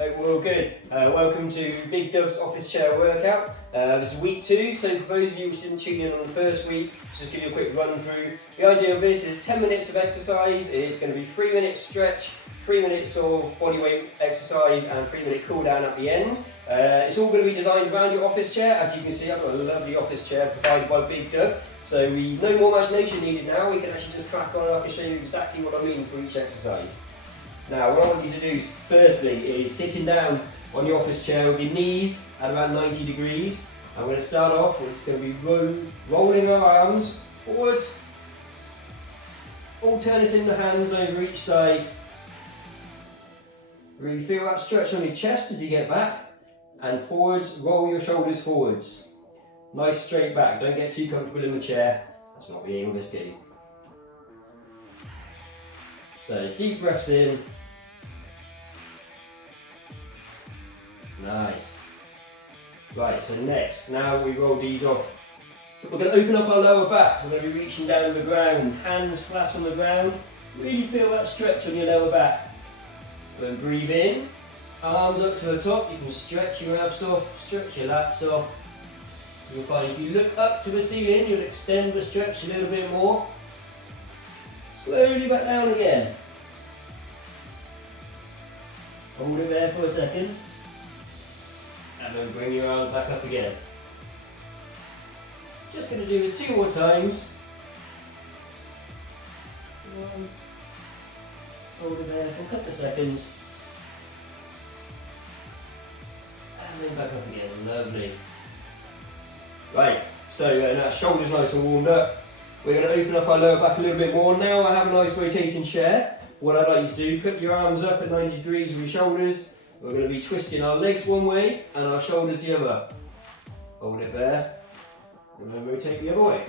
Hope we're all good. Welcome to BiGDUG's office chair workout. This is week 2, so for those of you which didn't tune in on the first week, just give you a quick run through. The idea of this is 10 minutes of exercise. It's going to be 3 minutes stretch, 3 minutes of bodyweight exercise and 3 minute cool down at the end. It's all going to be designed around your office chair. As you can see, I've got a lovely office chair provided by BiGDUG. So no more imagination needed now. We can actually just crack on. I can show you exactly what I mean for each exercise. Now, what I want you to do firstly is sitting down on your office chair with your knees at about 90 degrees. I'm going to start off, we're just going to be rolling our arms forwards, alternating the hands over each side. Really feel that stretch on your chest as you get back, and forwards, roll your shoulders forwards. Nice straight back, don't get too comfortable in the chair, that's not the aim of this game. So deep breaths in. Nice. Right, so next, now we roll these off. So we're going to open up our lower back. We're going to be reaching down to the ground, hands flat on the ground. Really feel that stretch on your lower back. Go and breathe in, arms up to the top. You can stretch your abs off, stretch your lats off. You'll find if you look up to the ceiling, you'll extend the stretch a little bit more. Slowly back down again. Hold it there for a second. And then bring your arms back up again. Just going to do this 2 more times. 1. Hold it there for a couple of seconds. And then back up again. Lovely. Right, so now shoulders nice and warmed up. We're going to open up our lower back a little bit more. Now I have a nice rotating chair. What I'd like you to do, put your arms up at 90 degrees with your shoulders. We're going to be twisting our legs one way and our shoulders the other. Hold it there, and then rotate the other way.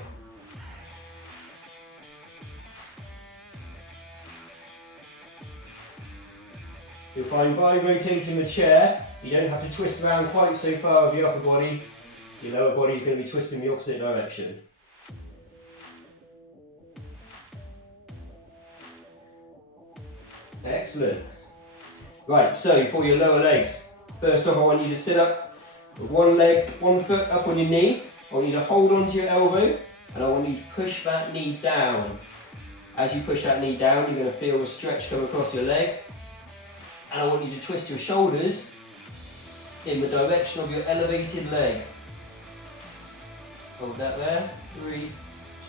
You'll find by rotating the chair, you don't have to twist around quite so far with your upper body. Your lower body is going to be twisting the opposite direction. Excellent. Right, so for your lower legs, first off I want you to sit up with one foot up on your knee. I want you to hold onto your elbow and I want you to push that knee down. As you push that knee down, you're going to feel the stretch come across your leg. And I want you to twist your shoulders in the direction of your elevated leg. Hold that there, 3,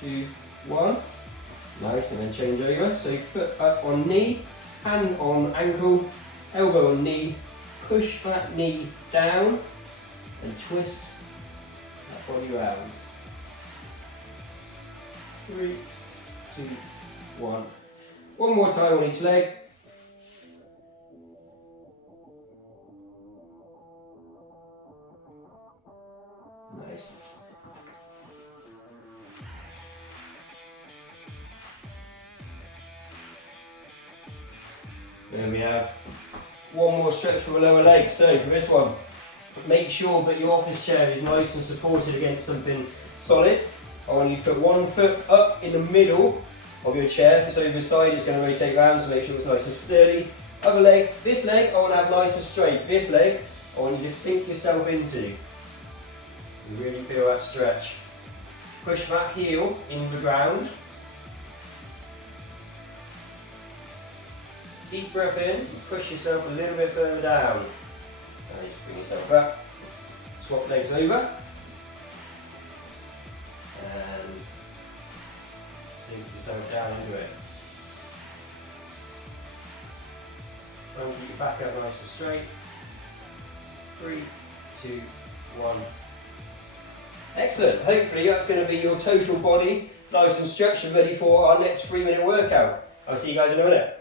2, 1. Nice, and then change over. So foot up on knee, hand on ankle, elbow on knee, push that knee down and twist that body around. 3, 2, 1. One more time on each leg. Nice. There we have one more stretch for the lower legs. So for this one, make sure that your office chair is nice and supported against something solid. I want you to put one foot up in the middle of your chair. If it's over the side, it's going to rotate around, so make sure it's nice and sturdy. Other leg, this leg I want to have nice and straight. This leg, I want you to sink yourself into. You really feel that stretch. Push that heel in the ground. Deep breath in, and push yourself a little bit further down. Nice, bring yourself up. Swap legs over. And sink yourself down into it. Try and keep your back up nice and straight. 3, 2, 1. Excellent. Hopefully that's going to be your total body nice and stretched and ready for our next 3-minute workout. I'll see you guys in a minute.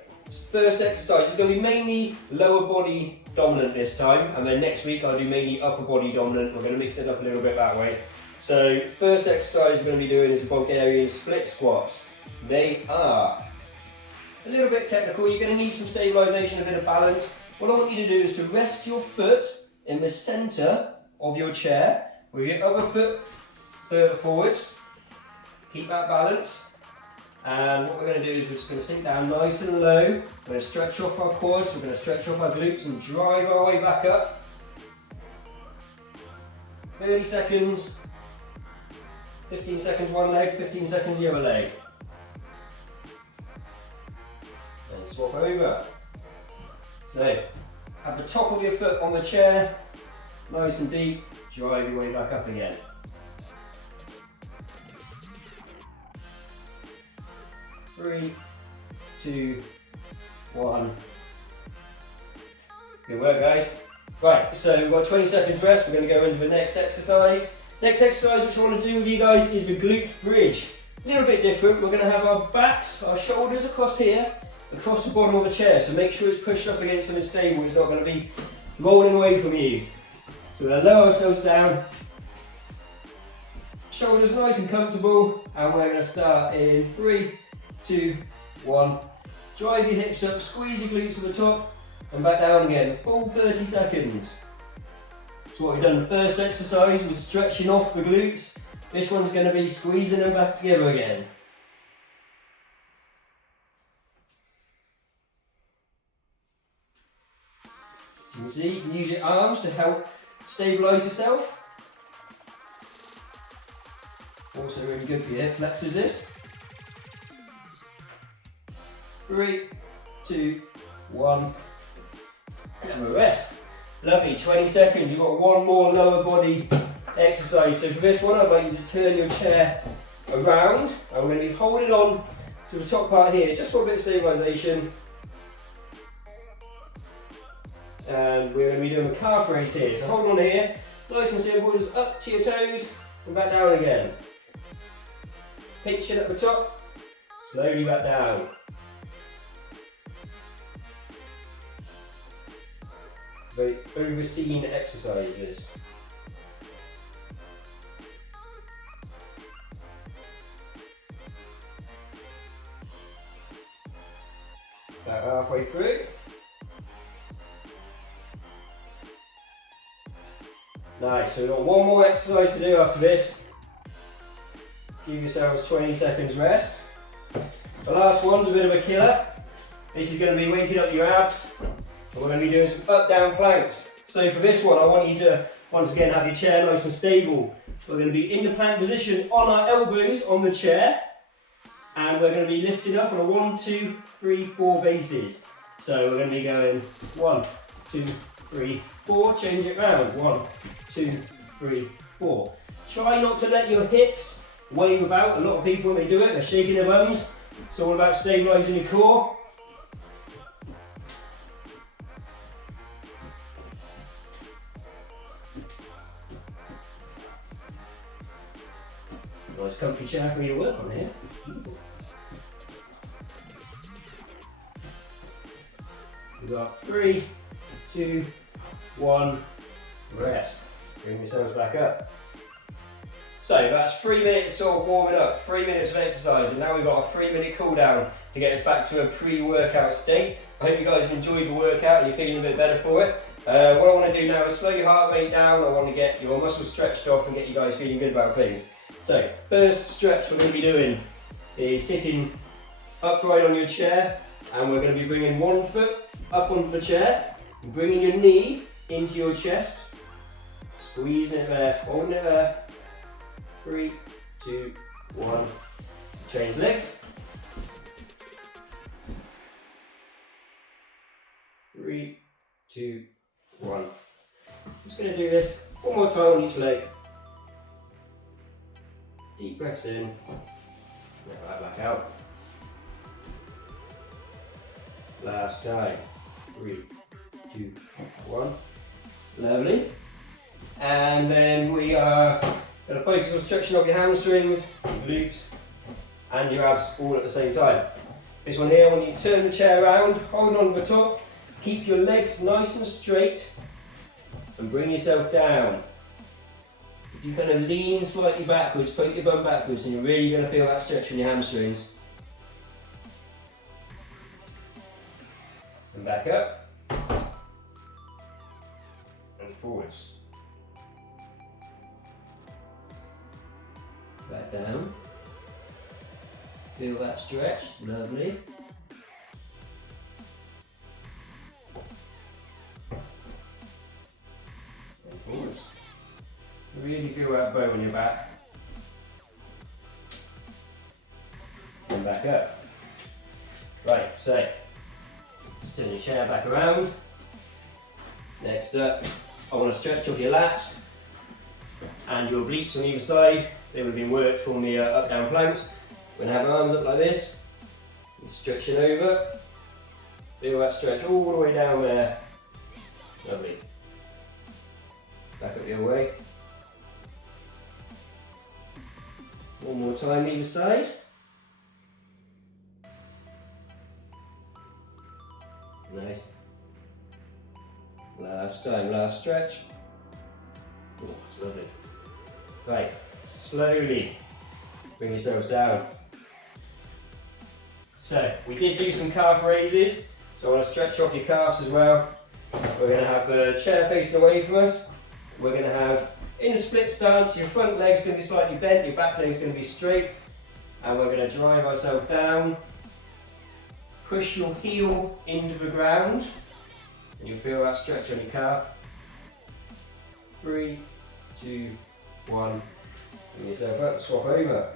First exercise is going to be mainly lower body dominant this time, and then next week I'll do mainly upper body dominant. We're going to mix it up a little bit that way. So first exercise we're going to be doing is Bulgarian split squats. They are a little bit technical. You're going to need some stabilisation, a bit of balance. What I want you to do is to rest your foot in the centre of your chair with your other foot further forwards. Keep that balance. And what we're going to do is we're just going to sink down nice and low. We're going to stretch off our quads, we're going to stretch off our glutes and drive our way back up. 30 seconds, 15 seconds one leg, 15 seconds the other leg. And swap over. So, have the top of your foot on the chair, nice and deep, drive your way back up again. Three, two, one. Good work, guys. Right, so we've got 20 seconds rest. We're going to go into the next exercise. Next exercise which I want to do with you guys is the glute bridge. A little bit different. We're going to have our backs, our shoulders across here, across the bottom of the chair. So make sure it's pushed up against something stable. It's not going to be rolling away from you. So we're going to lower ourselves down. Shoulders nice and comfortable. And we're going to start in 3, 2, 1. Drive your hips up, squeeze your glutes to the top, and back down again. Full 30 seconds. So what we've done the first exercise was stretching off the glutes. This one's going to be squeezing them back together again. So you can see, you can use your arms to help stabilise yourself. Also really good for your hip flexors this. 3, 2, 1, and a rest. Lovely, 20 seconds. You've got one more lower body exercise. So for this one, I'd like you to turn your chair around. And we're going to be holding on to the top part here, just for a bit of stabilisation. And we're going to be doing a calf raise here. So hold on here, nice and simple, just up to your toes and back down again. Pinching at the top, slowly back down. Very overseen exercises. About halfway through. Nice, so we've got one more exercise to do after this. Give yourselves 20 seconds rest. The last one's a bit of a killer. This is going to be waking up your abs. And we're going to be doing some up-down planks. So for this one, I want you to, once again, have your chair nice and stable. We're going to be in the plank position on our elbows on the chair. And we're going to be lifting up on a 1, 2, 3, 4 basis. So we're going to be going 1, 2, 3, 4. Change it round. 1, 2, 3, 4. Try not to let your hips wave about. A lot of people, when they do it, they're shaking their bums. It's all about stabilising your core. Nice comfy chair for you to work on here. We've got 3, 2, 1, rest. Bring yourselves back up. So that's 3 minutes sort of warming up, 3 minutes of exercise, and now we've got a 3-minute cool down to get us back to a pre-workout state. I hope you guys have enjoyed the workout and you're feeling a bit better for it. What I want to do now is slow your heart rate down. I want to get your muscles stretched off and get you guys feeling good about things. So, first stretch we're going to be doing is sitting upright on your chair, and we're going to be bringing one foot up onto the chair, and bringing your knee into your chest, squeezing it there, holding it there. 3, 2, 1, change legs. 3, 2, 1. Just going to do this one more time on each leg. Deep breaths in, let that back out. Last time. 3, 2, 1. Lovely. And then we are going to focus on stretching up your hamstrings, your glutes, and your abs all at the same time. This one here, I want you to turn the chair around, hold on to the top, keep your legs nice and straight, and bring yourself down. If you kind of lean slightly backwards, put your bum backwards, and you're really going to feel that stretch in your hamstrings. And back up. And forwards. Back down. Feel that stretch, lovely. And forwards. Really feel that bow on your back. And back up. Right, so just turn your chair back around. Next up, I want to stretch off your lats and your obliques on either side. They would have been worked from the up-down planks. We're going to have our arms up like this, stretching over. Feel that stretch all the way down there. Lovely. Back up the other way. One more time either side. Nice. Last time, last stretch. Oh, it's lovely. Right, slowly bring yourselves down. So, we did do some calf raises, so I want to stretch off your calves as well. We're going to have the chair facing away from us. We're going to have, in a split stance, your front leg's going to be slightly bent, your back leg's going to be straight, and we're going to drive ourselves down. Push your heel into the ground, and you'll feel that stretch on your calf. 3, 2, 1, bring yourself up, swap over.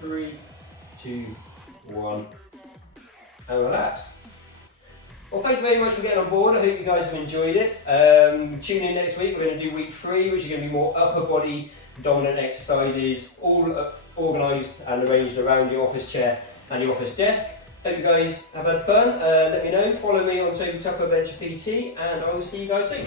Three, 2, 1, and relax. Well, thank you very much for getting on board. I hope you guys have enjoyed it. Tune in next week. We're going to do week 3, which is going to be more upper body dominant exercises, all organised and arranged around your office chair and your office desk. Hope you guys have had fun. Let me know. Follow me on Toby Tupper PT, and I will see you guys soon.